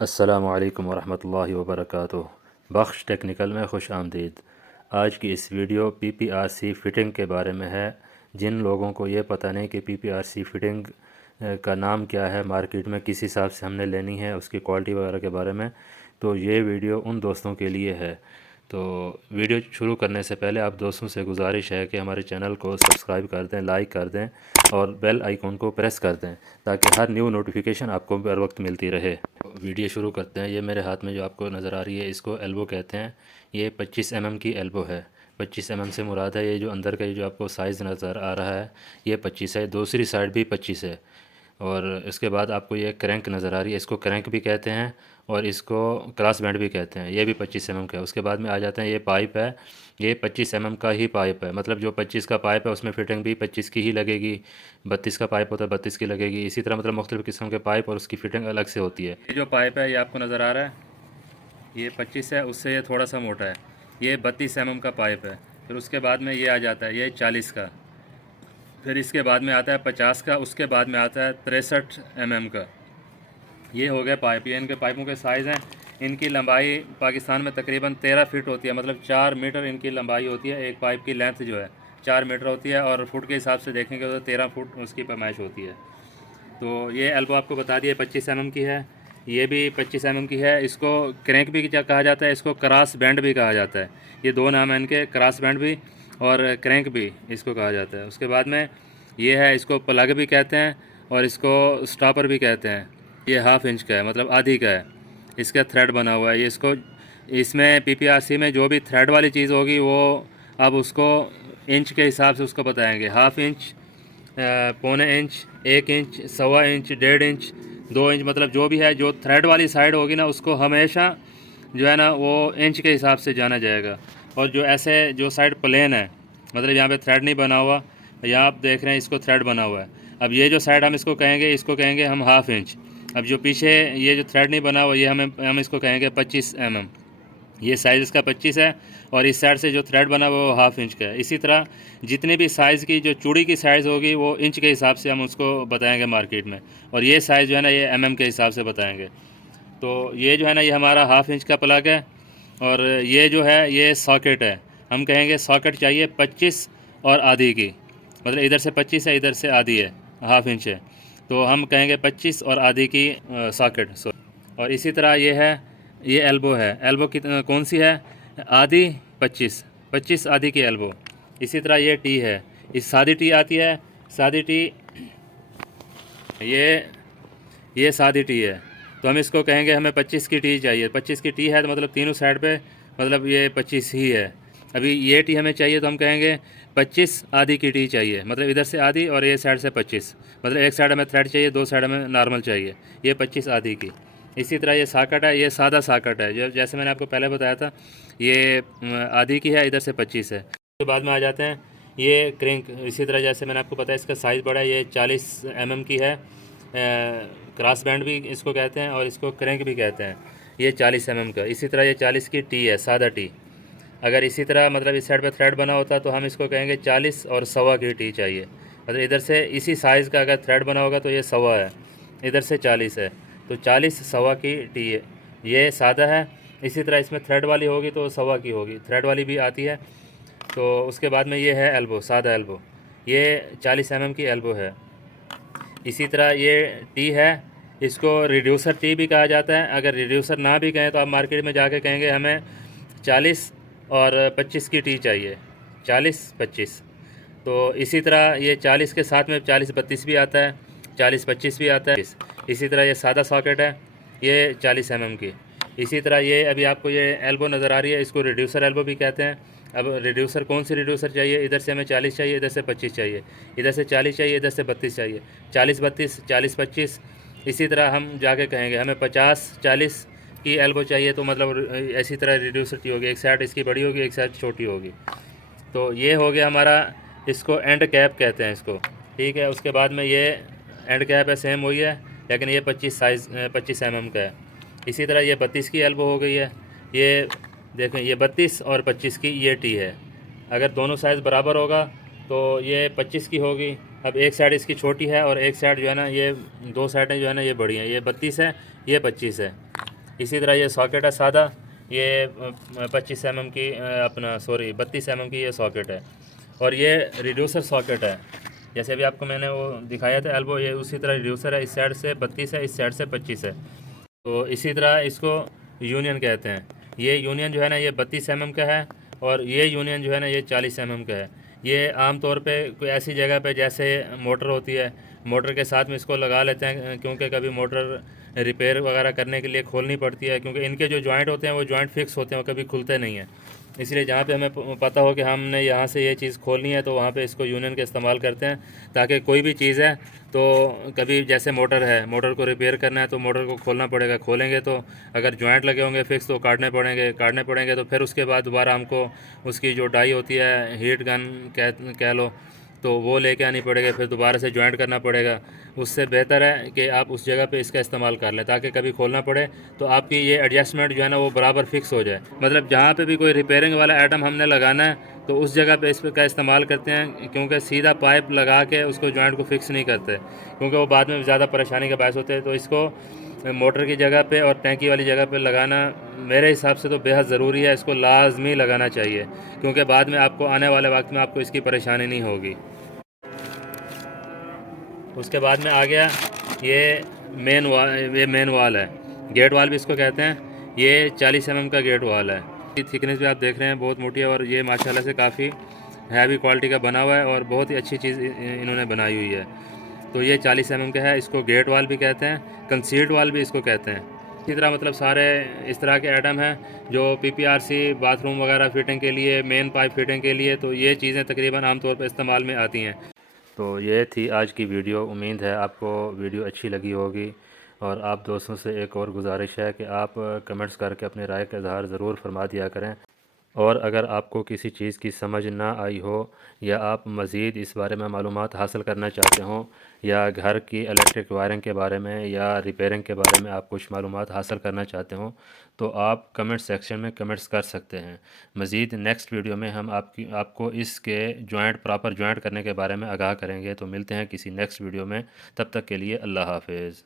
अस्सलामुअलैकुम वरहमतुल्लाहि वबरकातुहू। बख्श टेक्निकल में खुश आमदीद। आज की इस वीडियो पीपीआरसी फ़िटिंग के बारे में है। जिन लोगों को ये पता नहीं कि पीपीआरसी फ़िटिंग का नाम क्या है, मार्केट में किस हिसाब से हमने लेनी है, उसकी क्वालिटी वगैरह के बारे में, तो ये वीडियो उन दोस्तों के लिए है। तो वीडियो शुरू करने से पहले आप दोस्तों से गुजारिश है कि हमारे चैनल को सब्सक्राइब कर दें, लाइक कर दें और बेल आइकॉन को प्रेस कर दें ताकि हर न्यू नोटिफिकेशन आपको बर वक्त मिलती रहे। वीडियो शुरू करते हैं। ये मेरे हाथ में जो आपको नज़र आ रही है, इसको एल्बो कहते हैं। ये 25 mm की एल्बो है। 25 mm से मुराद है ये जो अंदर का ये जो आपको साइज़ नज़र आ रहा है, ये 25 है। दूसरी साइड भी 25 है। और इसके बाद आपको ये क्रैंक नज़र आ रही है, इसको क्रैंक भी कहते हैं और इसको क्रॉस बैंड भी कहते हैं। ये भी 25 mm का है। उसके बाद में आ जाते हैं, ये पाइप है, ये 25 mm का ही पाइप है। मतलब जो 25 का पाइप है उसमें फिटिंग भी 25 की ही लगेगी। 32 का पाइप होता है 32 की लगेगी। इसी तरह मतलब मुख्तलिफ़ किस्म के पाइप और उसकी फ़िटिंग अलग से होती है। ये जो पाइप है ये आपको नज़र आ रहा है, ये 25 है, उससे ये थोड़ा सा मोटा है। ये 32 mm का पाइप है। फिर उसके बाद में ये आ जाता है, ये 40 का। फिर इसके बाद में आता है 50 का। उसके बाद में आता है 63 mm का। ये हो गया पाइप। ये इनके पाइपों के साइज़ हैं। इनकी लंबाई पाकिस्तान में तकरीबन 13 फीट होती है, मतलब 4 मीटर इनकी लंबाई होती है। एक पाइप की लेंथ जो है 4 मीटर होती है और फुट के हिसाब से देखेंगे तो 13 फुट उसकी पैमाइश होती है। तो ये एल्बो आपको बता दिया 25 mm की है। ये भी 25 mm की है। इसको क्रैंक भी कहा जाता है, इसको क्रॉस बैंड भी कहा जाता है। ये दो नाम हैं इनके, क्रॉस बैंड भी और क्रैंक भी इसको कहा जाता है। उसके बाद में ये है, इसको प्लग भी कहते हैं और इसको स्टॉपर भी कहते हैं। ये 1/2 इंच का है, मतलब आधी का है। इसका थ्रेड बना हुआ है। ये इसको इसमें पीपीआरसी में जो भी थ्रेड वाली चीज़ होगी वो अब उसको इंच के हिसाब से उसको बताएंगे। 1/2 इंच, पौने inch, 1 inch, 1.25 inch, 1.5 inch, 2 inch, मतलब जो भी है, जो थ्रेड वाली साइड होगी ना उसको हमेशा जो है ना वो इंच के हिसाब से जाना जाएगा। और जो ऐसे जो साइड प्लेन है, मतलब यहाँ पे थ्रेड नहीं बना हुआ, यहाँ आप देख रहे हैं इसको थ्रेड बना हुआ है। अब ये जो साइड हम इसको कहेंगे हम 1/2 इंच। अब जो पीछे ये जो थ्रेड नहीं बना हुआ ये हम इसको कहेंगे 25 mm। ये साइज़ इसका 25 है और इस साइड से जो थ्रेड बना हुआ वो 1/2 इंच का है। इसी तरह जितने भी साइज़ की जो चूड़ी की साइज़ होगी वो इंच के हिसाब से हम उसको बताएंगे मार्केट में, और ये साइज़ जो है ना ये mm के हिसाब से बताएंगे। तो ये जो है ना ये हमारा 1/2 इंच का प्लग है और ये जो है ये सॉकेट है। हम कहेंगे सॉकेट चाहिए 25 और आधी की, मतलब इधर से 25 है, इधर से आधी है, 1/2 इंच है, तो हम कहेंगे 25 और आधी की सॉकेट। और इसी तरह ये है, ये एल्बो है। एल्बो कौन सी है? आधी 25, 25 आधी की एल्बो। इसी तरह ये टी है, इस सादी टी आती है, सादी टी, ये सादी टी है। तो हम इसको कहेंगे हमें 25 की टी चाहिए। 25 की टी है तो मतलब तीनों साइड पे मतलब ये 25 ही है। अभी ये टी हमें चाहिए तो हम कहेंगे 25 आधी की टी चाहिए, मतलब इधर से आधी और ये साइड से 25, मतलब एक साइड हमें थ्रेड चाहिए, दो साइड हमें नॉर्मल चाहिए। ये 25 आधी की। इसी तरह ये साकट है, ये सादा साकट है, जो जैसे मैंने आपको पहले बताया था, ये आधी की है, इधर से 25 है। उसके बाद में आ जाते हैं ये क्रैंक। इसी तरह जैसे मैंने आपको बताया इसका साइज़ बड़ा है, ये 40 mm की है। क्रॉस बैंड भी इसको कहते हैं और इसको क्रैंक भी कहते हैं। ये 40 mm का। इसी तरह ये 40 की टी है, सादा टी। अगर इसी तरह मतलब इस साइड पे थ्रेड बना होता तो हम इसको कहेंगे 40 और 1.25 की टी चाहिए। मतलब इधर से इसी साइज़ का अगर थ्रेड बना होगा तो ये 1.25 है, इधर से 40 है, तो 40 1.25 की टी है। ये सादा है। इसी तरह इसमें थ्रेड वाली होगी तो 1.25 की होगी, थ्रेड वाली भी आती है। तो उसके बाद में ये है एल्बो, सादा एल्बो। ये 40 mm की एल्बो है। इसी तरह ये टी है, इसको रिड्यूसर टी भी कहा जाता है। अगर रिड्यूसर ना भी कहें तो आप मार्केट में जाके कहेंगे हमें 40 और 25 की टी चाहिए, 40-25। तो इसी तरह ये 40 के साथ में 40-32 भी आता है, 40-25 भी आता है। इसी तरह ये सादा सॉकेट है, ये 40 mm की। इसी तरह ये अभी आपको ये एल्बो नज़र आ रही है, इसको रिड्यूसर एल्बो भी कहते हैं। अब रिड्यूसर कौन सी रिड्यूसर चाहिए? इधर से हमें 40 चाहिए, इधर से 25 चाहिए, इधर से 40 चाहिए, इधर से 32 चाहिए, 40-32, 40-25। इसी तरह हम जाके कहेंगे हमें 50-40 की एल्बो चाहिए, तो मतलब इसी तरह रिड्यूसर टी होगी, एक साइड इसकी बड़ी होगी, एक साइड छोटी होगी। तो ये हो गया हमारा, इसको एंड कैप कहते हैं इसको, ठीक है। उसके बाद में ये एंड कैप है, सेम वही है, लेकिन ये 25 mm का है। इसी तरह ये 32 की एल्बो हो गई है। ये देखें, ये 32 और 25 की ये टी है। अगर दोनों साइज़ बराबर होगा तो ये 25 की होगी। अब एक साइड इसकी छोटी है और एक साइड जो है ना, ये दो साइडें जो है ना ये बड़ी हैं। ये 32 है, ये 25 है। इसी तरह ये सॉकेट है सादा, ये 25 mm की अपना 32 mm की ये सॉकेट है। और ये रिड्यूसर सॉकेट है, जैसे अभी आपको मैंने वो दिखाया था एल्बो, ये उसी तरह रिड्यूसर है। इस साइड से 32 है, इस साइड से 25 है। तो इसी तरह इसको यूनियन कहते हैं। ये यूनियन जो है ना ये 32 mm का है, और ये यूनियन जो है ना ये 40 mm का है। ये आम तौर पे कोई ऐसी जगह पे जैसे मोटर होती है, मोटर के साथ में इसको लगा लेते हैं, क्योंकि कभी मोटर रिपेयर वगैरह करने के लिए खोलनी पड़ती है, क्योंकि इनके जो जॉइंट होते हैं वो जॉइंट फिक्स होते हैं, वो कभी खुलते नहीं हैं। इसलिए जहाँ पे हमें पता हो कि हमने यहाँ से ये चीज़ खोलनी है, तो वहाँ पे इसको यूनियन का इस्तेमाल करते हैं, ताकि कोई भी चीज़ है तो कभी जैसे मोटर है, मोटर को रिपेयर करना है तो मोटर को खोलना पड़ेगा, खोलेंगे तो अगर जॉइंट लगे होंगे फिक्स तो काटने पड़ेंगे, तो फिर उसके बाद दोबारा हमको उसकी जो डाई होती है, हीट गन कह लो, तो वो लेके आनी पड़ेगी, फिर दोबारा से जॉइंट करना पड़ेगा। उससे बेहतर है कि आप उस जगह पे इसका इस्तेमाल कर लें, ताकि कभी खोलना पड़े तो आपकी ये एडजस्टमेंट जो है ना वो बराबर फिक्स हो जाए। मतलब जहाँ पे भी कोई रिपेयरिंग वाला आइटम हमने लगाना है तो उस जगह पे इस का इस्तेमाल करते हैं, क्योंकि सीधा पाइप लगा के उसको जॉइंट को फिक्स नहीं करते, क्योंकि वो बाद में ज़्यादा परेशानी का बायस होते हैं। तो इसको मोटर की जगह पे और टैंकी वाली जगह पे लगाना मेरे हिसाब से तो बेहद ज़रूरी है, इसको लाजमी लगाना चाहिए, क्योंकि बाद में आपको आने वाले वक्त में आपको इसकी परेशानी नहीं होगी। उसके बाद में आ गया ये मेन वाल है, गेट वाल भी इसको कहते हैं। ये 40 mm का गेट वाल है। थिकनेस भी आप देख रहे हैं बहुत मोटी है, और ये माशाल्लाह से काफ़ी हैवी क्वालिटी का बना हुआ है, और बहुत ही अच्छी चीज़ इन्होंने बनाई हुई है। तो ये 40 mm का है, इसको गेट वाल भी कहते हैं, कंसील्ड वाल भी इसको कहते हैं। इसी तरह मतलब सारे इस तरह के आइटम हैं जो PPRC बाथरूम वगैरह फिटिंग के लिए, मेन पाइप फिटिंग के लिए, तो ये चीज़ें तकरीबन आमतौर पर इस्तेमाल में आती हैं। तो ये थी आज की वीडियो। उम्मीद है आपको वीडियो अच्छी लगी होगी, और आप दोस्तों से एक और गुजारिश है कि आप कमेंट्स करके अपने राय का इज़हार ज़रूर फरमा दिया करें। और अगर आपको किसी चीज़ की समझ ना आई हो, या आप मज़ीद इस बारे में मालूमात हासिल करना चाहते हों, या घर की इलेक्ट्रिक वायरिंग के बारे में या रिपेयरिंग के बारे में आप कुछ मालूमात हासिल करना चाहते हों, तो आप कमेंट सेक्शन में कमेंट्स कर सकते हैं। मज़ीद नेक्स्ट वीडियो में हम आपको इसके प्रॉपर जॉइंट करने के बारे में आगाह करेंगे। तो मिलते हैं किसी नेक्स्ट वीडियो में, तब तक के लिए अल्लाह हाफिज़।